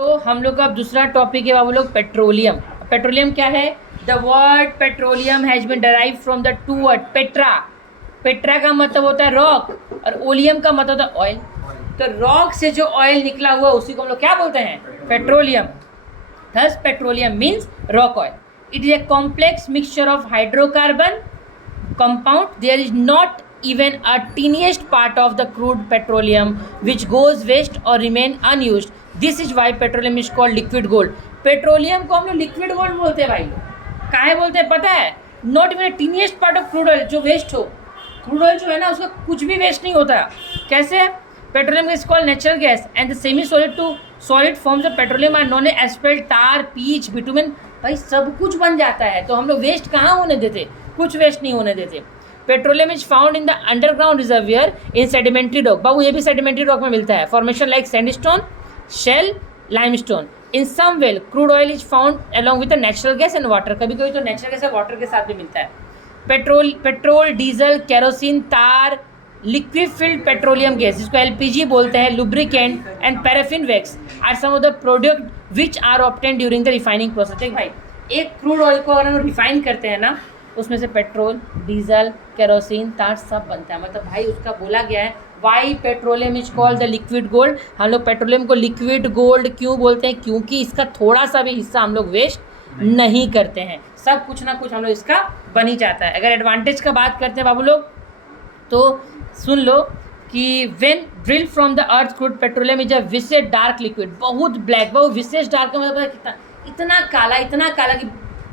तो हम लोग का अब दूसरा टॉपिक है बाबू लोग पेट्रोलियम। पेट्रोलियम क्या है? The word petroleum has been derived from the two word petra. Petra का मतलब होता है रॉक और ओलियम का मतलब होता है ऑयल। तो रॉक से जो ऑयल निकला हुआ उसी को हम लोग क्या बोलते हैं? Petroleum. Thus petroleum means rock oil. It is a complex mixture of hydrocarbon compound. There is not even a tiniest part of the crude petroleum which goes waste or remain unused. This is why petroleum is called liquid gold. Petroleum को हम लोग liquid gold बोलते हैं भाई। काहे बोलते हैं पता है? Not even tiniest part of crude oil जो वेस्ट हो। क्रूड ऑयल जो है ना उसका कुछ भी वेस्ट नहीं होता। कैसे? Petroleum is called natural gas and the semi solid to solid forms of petroleum are non asphalt, tar, pitch, bitumen. भाई सब कुछ बन जाता है, तो हम लोग वेस्ट कहाँ होने देते? कुछ वेस्ट नहीं होने देते। Petroleum is found in the underground reservoir in sedimentary rock. बाबू ये भी सेडिमेंट्री रॉक में मिलता है। Formation like sandstone, shale, limestone. In some well crude oil is found along with natural gas and water. कभी कभी तो नेचुरल गैस और वाटर के साथ भी मिलता है। Petrol, diesel, kerosene, tar, liquefied petroleum gas जिसको एलपीजी बोलते हैं, lubricant and paraffin wax are some of the product which are obtained during the refining process. देख भाई, एक क्रूड ऑयल को अगर हम रिफाइन करते हैं ना, उसमें से पेट्रोल, डीजल, केरोसिन, तार सब बनता है। मतलब भाई उसका बोला गया है why petroleum is called the liquid gold. हम लोग पेट्रोलियम को लिक्विड गोल्ड क्यों बोलते हैं? क्योंकि इसका थोड़ा सा भी हिस्सा हम लोग वेस्ट नहीं करते हैं, सब कुछ ना कुछ हम लोग इसका बन ही जाता है। अगर एडवांटेज का बात करते हैं बाबू लोग तो सुन लो कि when drill from the earth crude petroleum is a विशेष डार्क लिक्विड। बहुत ब्लैक, बहुत विशेष डार्क का मतलब कितना, इतना काला कि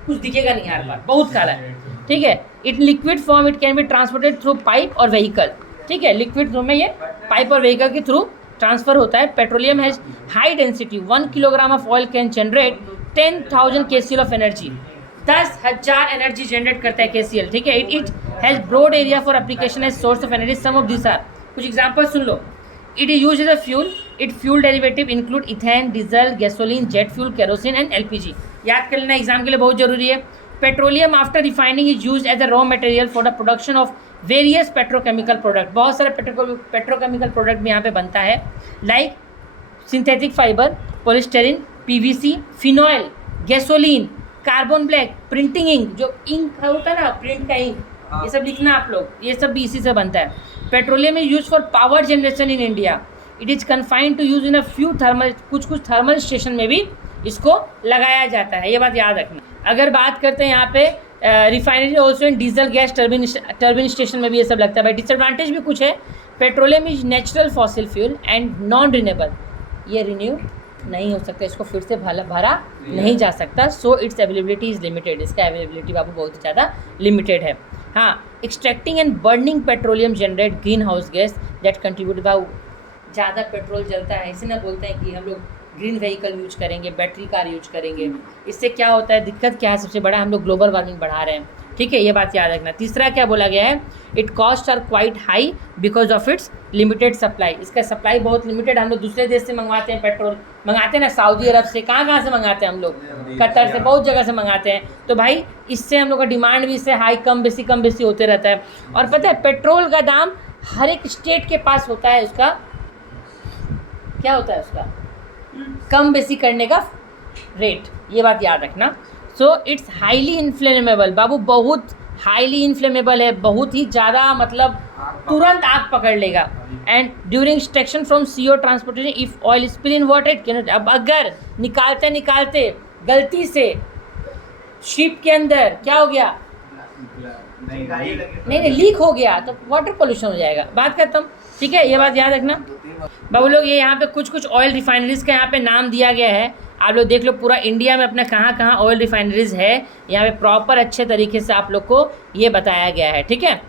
कुछ दिखेगा नहीं हर बार, बहुत काला है। ठीक है। It liquid form it can be transported through pipe और व्हीकल। ठीक है, लिक्विड फॉर्म में ये पाइप और व्हीकल के थ्रू ट्रांसफर होता है। Petroleum has high density. 1 kilogram of oil can generate 10,000 kcal of energy. 10,000 energy generate करता है KCl। ठीक है। It has broad area for application as source of energy. Some of this are, कुछ example सुन लो। It is use as a fuel. It fuel derivative include ethane, diesel, gasoline, jet fuel, kerosene and LPG। याद कर लेना, exam के लिए बहुत जरूरी है। Petroleum after refining is use as a raw material for the production of various petrochemical product. बहुत सारे पेट्रोकेमिकल प्रोडक्ट भी यहाँ पे बनता है, like synthetic fibre, polystyrene, PVC, phenol, gasoline, carbon black, printing ink, जो इंक होता है ना, प्रिंट का इंक, ये सब लिखना आप लोग, ये सब भी इसी से बनता है। Petroleum is use for power generation in India. It is confined to use in a few thermal, कुछ थर्मल स्टेशन में भी इसको लगाया जाता है, ये बात याद रखना। अगर बात करते हैं यहाँ पे refinery also in diesel gas turbine station में भी ये सब लगता है। भाई डिसएडवांटेज भी कुछ है। Petroleum is natural fossil fuel and non renewable. ये रिन्यू नहीं हो सकता, इसको फिर से भरा नहीं जा सकता। So its availability is limited. इसका अवेलेबिलिटी बाबू बहुत ही ज़्यादा लिमिटेड है। हाँ, extracting and burning petroleum generate greenhouse gas that contribute. बाबू ज़्यादा पेट्रोल जलता है, इसलिए बोलते हैं कि हम लोग ग्रीन व्हीकल यूज करेंगे, बैटरी कार यूज करेंगे। इससे क्या होता है, दिक्कत क्या है? सबसे बड़ा हम लोग ग्लोबल वार्मिंग बढ़ा रहे हैं। ठीक है, ये बात याद रखना। तीसरा क्या बोला गया है? It cost are quite high because of its limited supply. इसका सप्लाई बहुत लिमिटेड। हम लोग दूसरे देश से मंगवाते हैं, पेट्रोल मंगाते हैं ना, सऊदी अरब से, कहाँ से मंगाते हैं हम लोग? कतर से, बहुत जगह से मंगाते हैं। तो भाई इससे हम लोग का डिमांड भी इससे हाई कम बेसी होते रहता है। और पता है पेट्रोल का दाम हर एक स्टेट के पास होता है, उसका क्या होता है, उसका कम बेसी करने का रेट, ये बात याद रखना। So it's highly inflammable. बाबू बहुत हाईली इन्फ्लेमेबल है, बहुत ही ज़्यादा, मतलब तुरंत आग पकड़ लेगा। And during extraction from CO transportation if oil spill in water it can. अब अगर निकालते गलती से शिप के अंदर क्या हो गया, नहीं लीक हो गया, तो वाटर पोल्यूशन हो जाएगा। बात करता हूँ, ठीक है, ये बात याद रखना। बाबू लोग ये यहाँ पे कुछ ऑयल रिफाइनरीज का यहाँ पे नाम दिया गया है, आप लोग देख लो। पूरा इंडिया में अपना कहाँ ऑयल रिफाइनरीज है, यहाँ पे प्रॉपर अच्छे तरीके से आप लोग को ये बताया गया है। ठीक है।